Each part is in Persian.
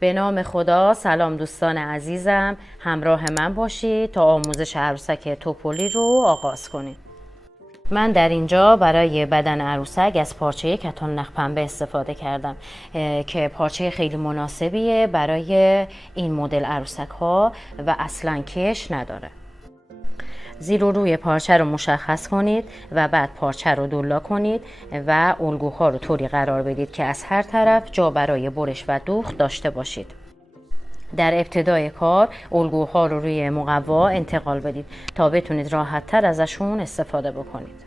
به نام خدا. سلام دوستان عزیزم، همراه من باشید تا آموزش عروسک توپلی رو آغاز کنیم. من در اینجا برای بدن عروسک از پارچه کتان نخ پنبه استفاده کردم که پارچه خیلی مناسبیه برای این مدل عروسک ها و اصلا کش نداره. زیر و روی پارچه رو مشخص کنید و بعد پارچه رو دولا کنید و الگوها رو طوری قرار بدید که از هر طرف جا برای برش و دوخت داشته باشید. در ابتدای کار الگوها رو روی مقوا انتقال بدید تا بتونید راحت تر ازشون استفاده بکنید.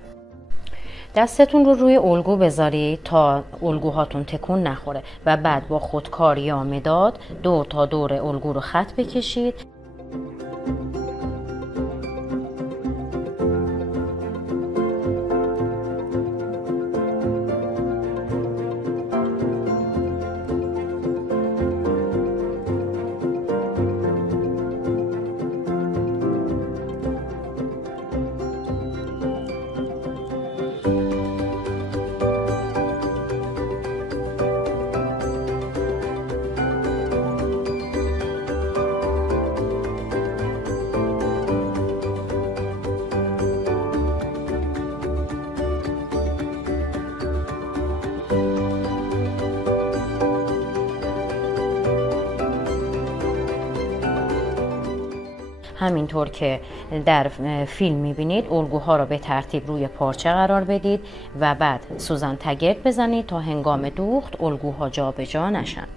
دستتون رو روی الگو بذارید تا الگوهاتون تکون نخوره و بعد با خودکار یا مداد دور تا دور الگو رو خط بکشید. همینطور که در فیلم میبینید الگوها رو به ترتیب روی پارچه قرار بدید و بعد سوزن تگرگ بزنید تا هنگام دوخت الگوها جابجا نشن.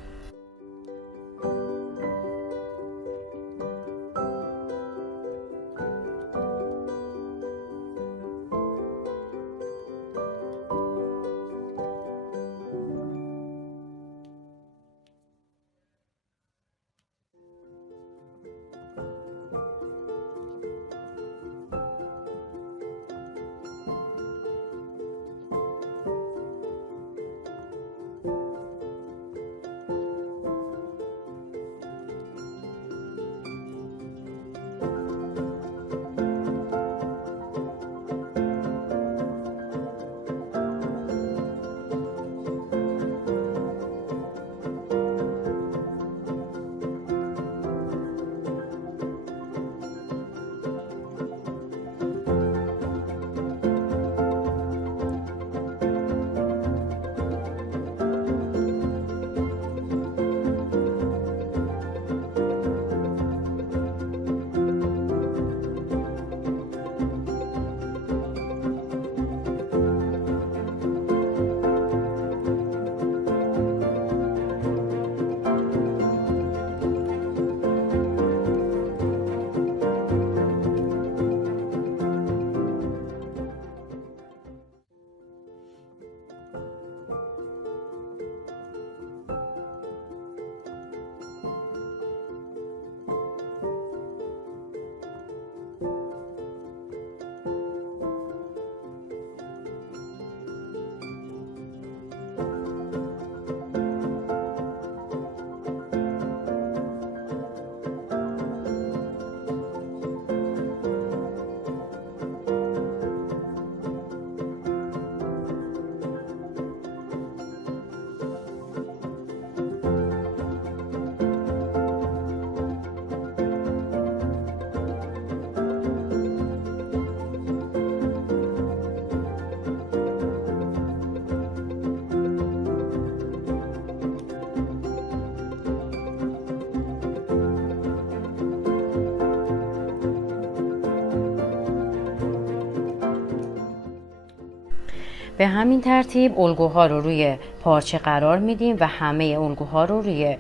به همین ترتیب الگوها رو روی پارچه قرار میدیم و همه الگوها رو روی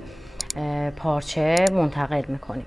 پارچه منتقل میکنیم.